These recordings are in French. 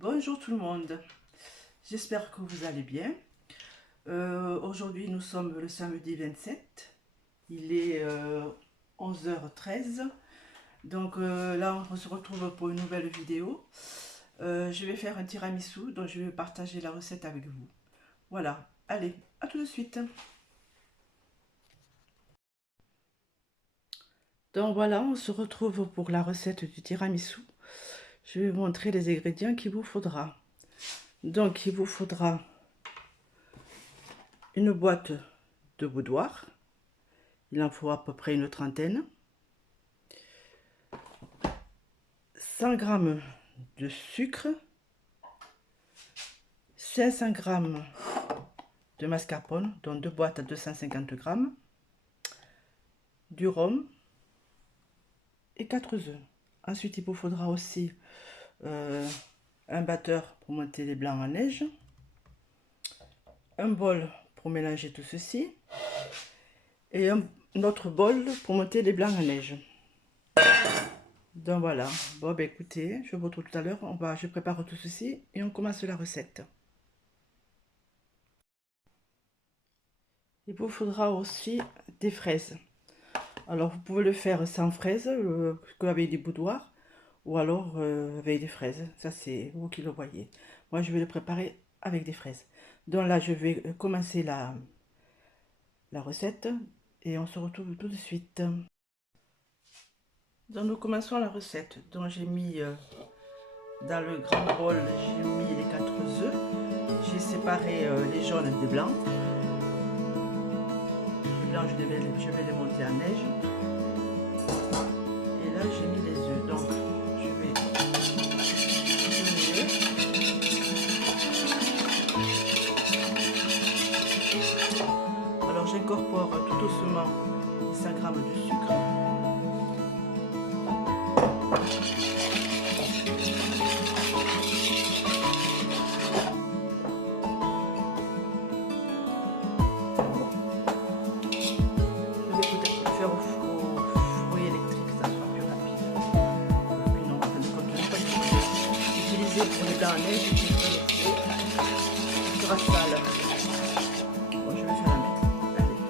Bonjour tout le monde, j'espère que vous allez bien. Aujourd'hui nous sommes le samedi 27, il est 11h13. Donc là on se retrouve pour une nouvelle vidéo. Je vais faire un tiramisu dont je vais partager la recette avec vous. Voilà, allez, à tout de suite. Donc voilà, on se retrouve pour la recette du tiramisu. Je vais vous montrer les ingrédients qu'il vous faudra. Donc il vous faudra une boîte de boudoir, il en faut à peu près une trentaine, 100 g de sucre, 500 g de mascarpone, dont 2 boîtes à 250 g, du rhum et 4 œufs. Ensuite, il vous faudra aussi un batteur pour monter les blancs en neige, un bol pour mélanger tout ceci et un autre bol pour monter les blancs en neige. Donc voilà, bon ben écoutez, je vous retrouve tout à l'heure, je prépare tout ceci et on commence la recette. Il vous faudra aussi des fraises. Alors vous pouvez le faire sans fraises, qu'avec des boudoirs, ou alors avec des fraises, ça c'est vous qui le voyez. Moi je vais le préparer avec des fraises. Donc là je vais commencer la recette et on se retrouve tout de suite. Donc nous commençons la recette. Donc j'ai mis dans le grand bol, j'ai mis les 4 œufs, j'ai séparé les jaunes des blancs. Les blancs je vais les monter en neige. Et là j'ai mis les œufs, donc je vais mélanger. Alors j'incorpore tout doucement les 100 g de sucre. Pour les blancs en neige, je sera sale. Bon, je vais faire la mettre. Allez.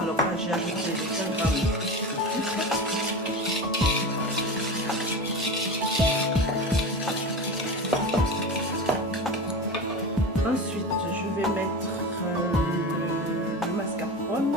Alors là, j'ai ajouté les 100 g de sucre. Ensuite, je vais mettre le mascarpone.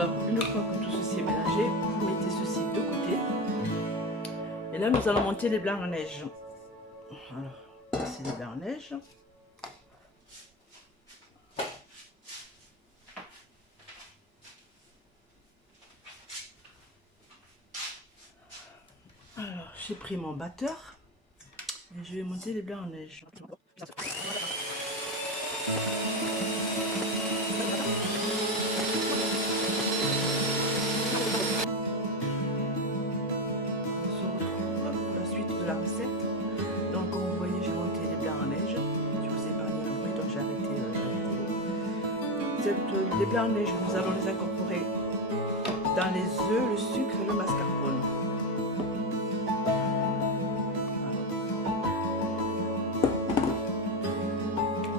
Alors, une fois que tout ceci est mélangé, vous mettez ceci de côté. Et là, nous allons monter les blancs en neige. Alors, c'est les blancs en neige. Alors, j'ai pris mon batteur et je vais monter les blancs en neige. La recette. Donc comme vous voyez, j'ai monté les blancs en neige. Je vous ai épargné le bruit, donc j'ai arrêté la vidéo. Les blancs en neige, nous allons les incorporer dans les œufs, le sucre et le mascarpone.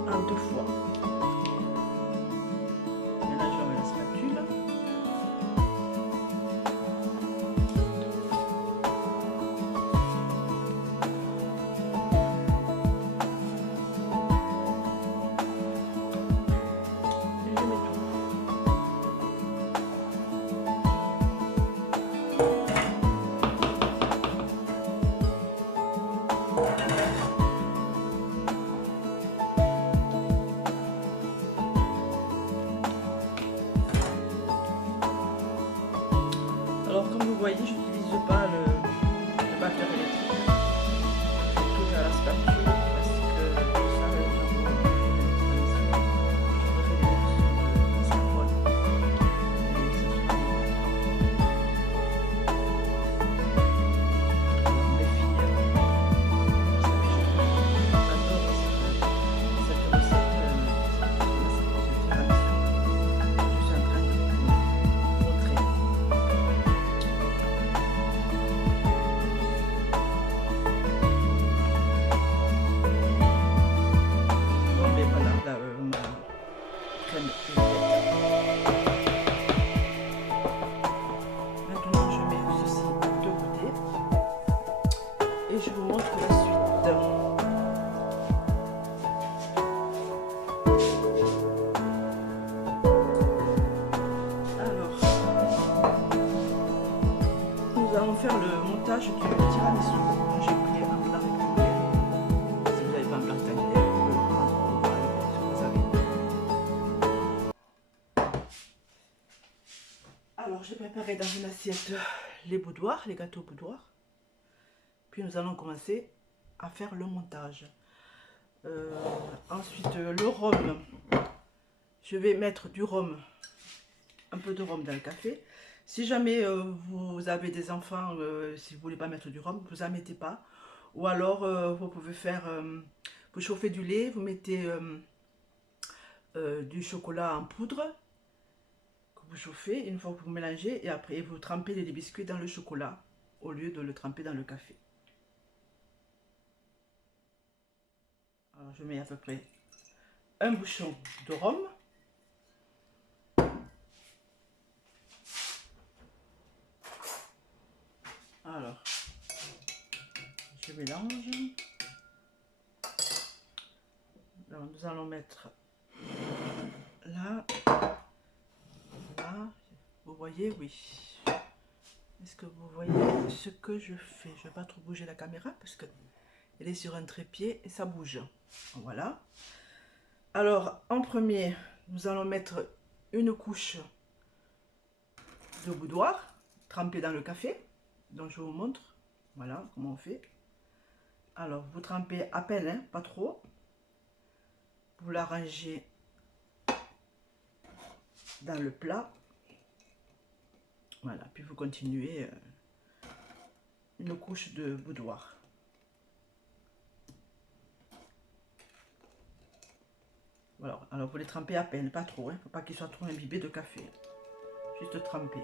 En 2 fois. Mélangeons avec la spatule. Alors comme vous voyez, je n'utilise pas le batteur électrique. Je touche à la spatule parce que ça va être un peu Maintenant, je mets ceci de côté et je vous montre la suite. Alors, nous allons faire le montage du tiramisu. J'ai pris un plat rectangulaire. Si vous n'avez pas un plat rectangulaire, vous pouvez prendre ce que vous avez. Alors, j'ai préparé dans une assiette les boudoirs, les gâteaux boudoirs. Puis nous allons commencer à faire le montage. Ensuite, le rhum. Je vais mettre du rhum, un peu de rhum dans le café. Si jamais vous avez des enfants, si vous ne voulez pas mettre du rhum, vous n'en mettez pas. Ou alors, vous pouvez faire, vous chauffez du lait, vous mettez du chocolat en poudre que vous chauffez une fois que vous mélangez et après vous trempez les biscuits dans le chocolat au lieu de le tremper dans le café. Alors, je mets à peu près un bouchon de rhum. Alors, je mélange. Alors, nous allons mettre là, là. Vous voyez, oui. Est-ce que vous voyez ce que je fais? Je ne vais pas trop bouger la caméra parce que elle est sur un trépied et ça bouge. Voilà. Alors, en premier, nous allons mettre une couche de boudoir trempée dans le café. Donc, je vous montre. Voilà comment on fait. Alors, vous trempez à peine, hein, pas trop. Vous l'arrangez dans le plat. Voilà, puis vous continuez une couche de boudoir. Voilà, alors vous les trempez à peine, pas trop, hein, faut pas qu'ils soient trop imbibés de café. Juste tremper.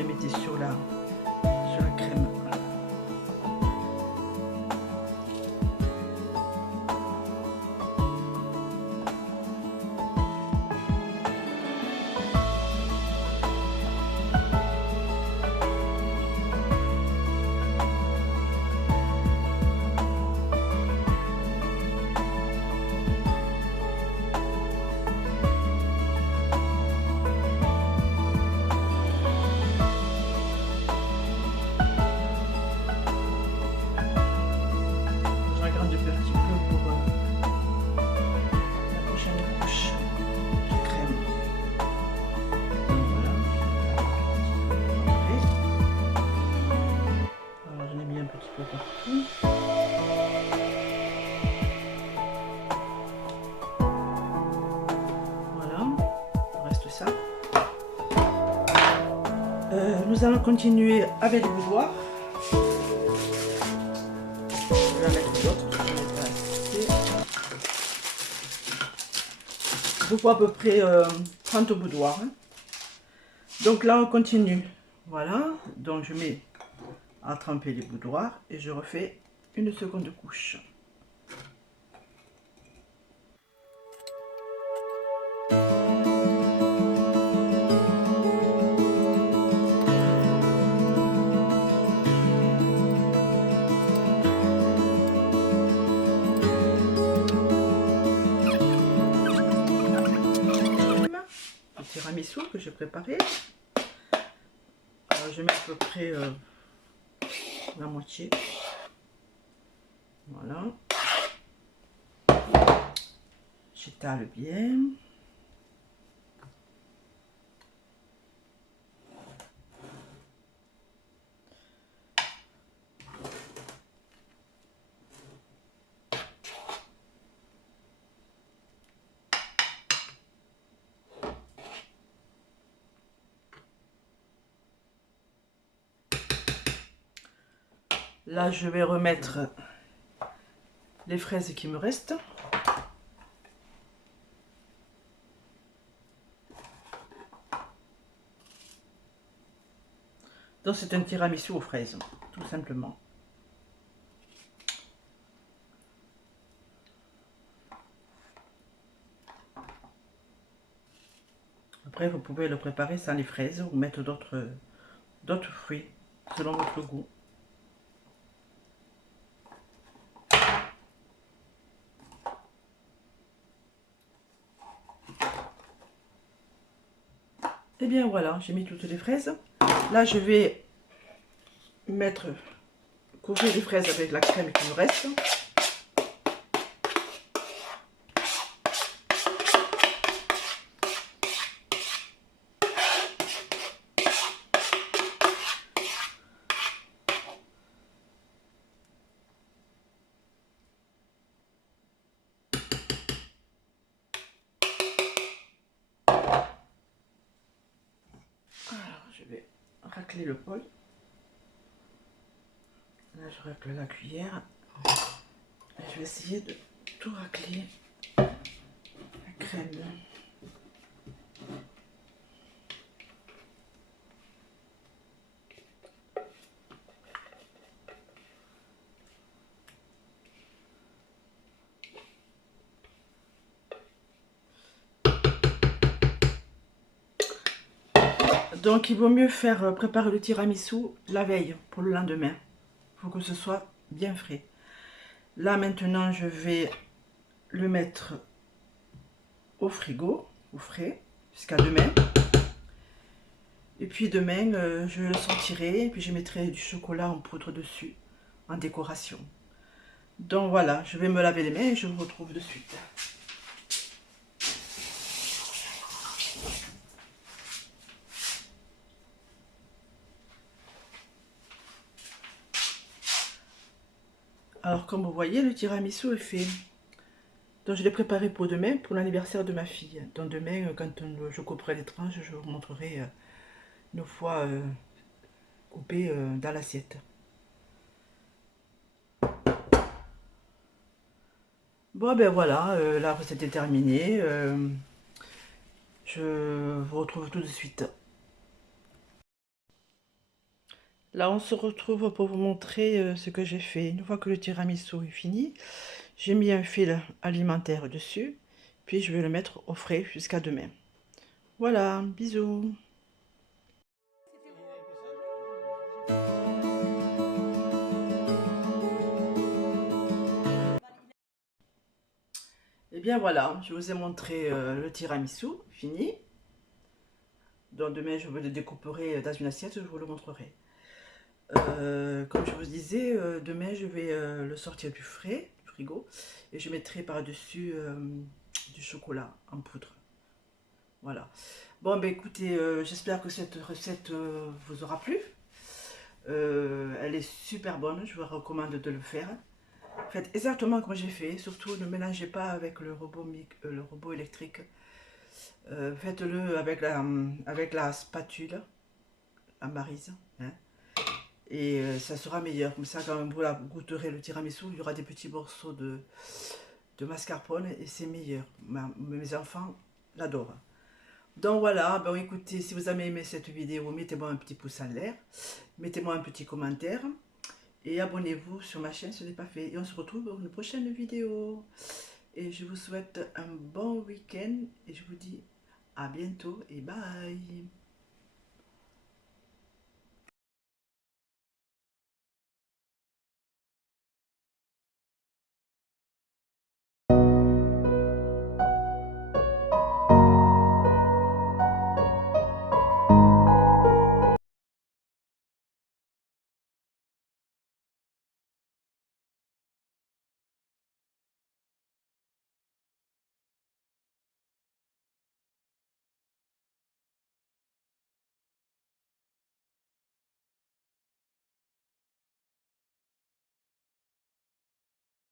les mettez sur la crème. Nous allons continuer avec les boudoirs. Je vais en mettre d'autres. Je vois à peu près 30 boudoirs. Hein. Donc là, on continue. Voilà. Donc je mets à tremper les boudoirs et je refais une seconde couche. Tiramisu que j'ai préparé. Alors, je mets à peu près la moitié. Voilà. J'étale bien. Là, je vais remettre les fraises qui me restent. Donc, c'est un tiramisu aux fraises, tout simplement. Après, vous pouvez le préparer sans les fraises ou mettre d'autres fruits, selon votre goût. Et bien voilà, j'ai mis toutes les fraises. Là, je vais couvrir les fraises avec la crème qui me reste. Alors, je vais racler le bol. Là, je racle la cuillère. Et je vais essayer de tout racler. La crème. Donc, il vaut mieux faire préparer le tiramisu la veille pour le lendemain. Il faut que ce soit bien frais. Là, maintenant, je vais le mettre au frigo, au frais, jusqu'à demain. Et puis demain, je le sortirai et puis je mettrai du chocolat en poudre dessus, en décoration. Donc voilà, je vais me laver les mains et je vous retrouve de suite. Alors comme vous voyez, le tiramisu est fait. Donc je l'ai préparé pour demain, pour l'anniversaire de ma fille. Donc demain, quand je couperai les tranches, je vous montrerai une fois coupé dans l'assiette. Bon ben voilà, la recette est terminée. Je vous retrouve tout de suite. Là, on se retrouve pour vous montrer ce que j'ai fait. Une fois que le tiramisu est fini, j'ai mis un fil alimentaire dessus, puis je vais le mettre au frais jusqu'à demain. Voilà, bisous. Et bien voilà, je vous ai montré le tiramisu fini. Donc demain, je vous le découperai dans une assiette, je vous le montrerai. Comme je vous disais, demain, je vais le sortir du frais, du frigo, et je mettrai par-dessus du chocolat en poudre. Voilà. Bon, ben écoutez, j'espère que cette recette vous aura plu. Elle est super bonne, je vous recommande de le faire. Faites exactement comme j'ai fait, surtout ne mélangez pas avec le robot électrique. Faites-le avec la spatule, la maryse, hein, et ça sera meilleur. Comme ça, quand vous la goûterez le tiramisu, il y aura des petits morceaux de mascarpone et c'est meilleur. Mes enfants l'adorent. Donc voilà, ben écoutez, si vous avez aimé cette vidéo, mettez-moi un petit pouce en l'air, mettez-moi un petit commentaire et abonnez-vous sur ma chaîne si ce n'est pas fait. Et on se retrouve pour une prochaine vidéo. Et je vous souhaite un bon week-end et je vous dis à bientôt et bye.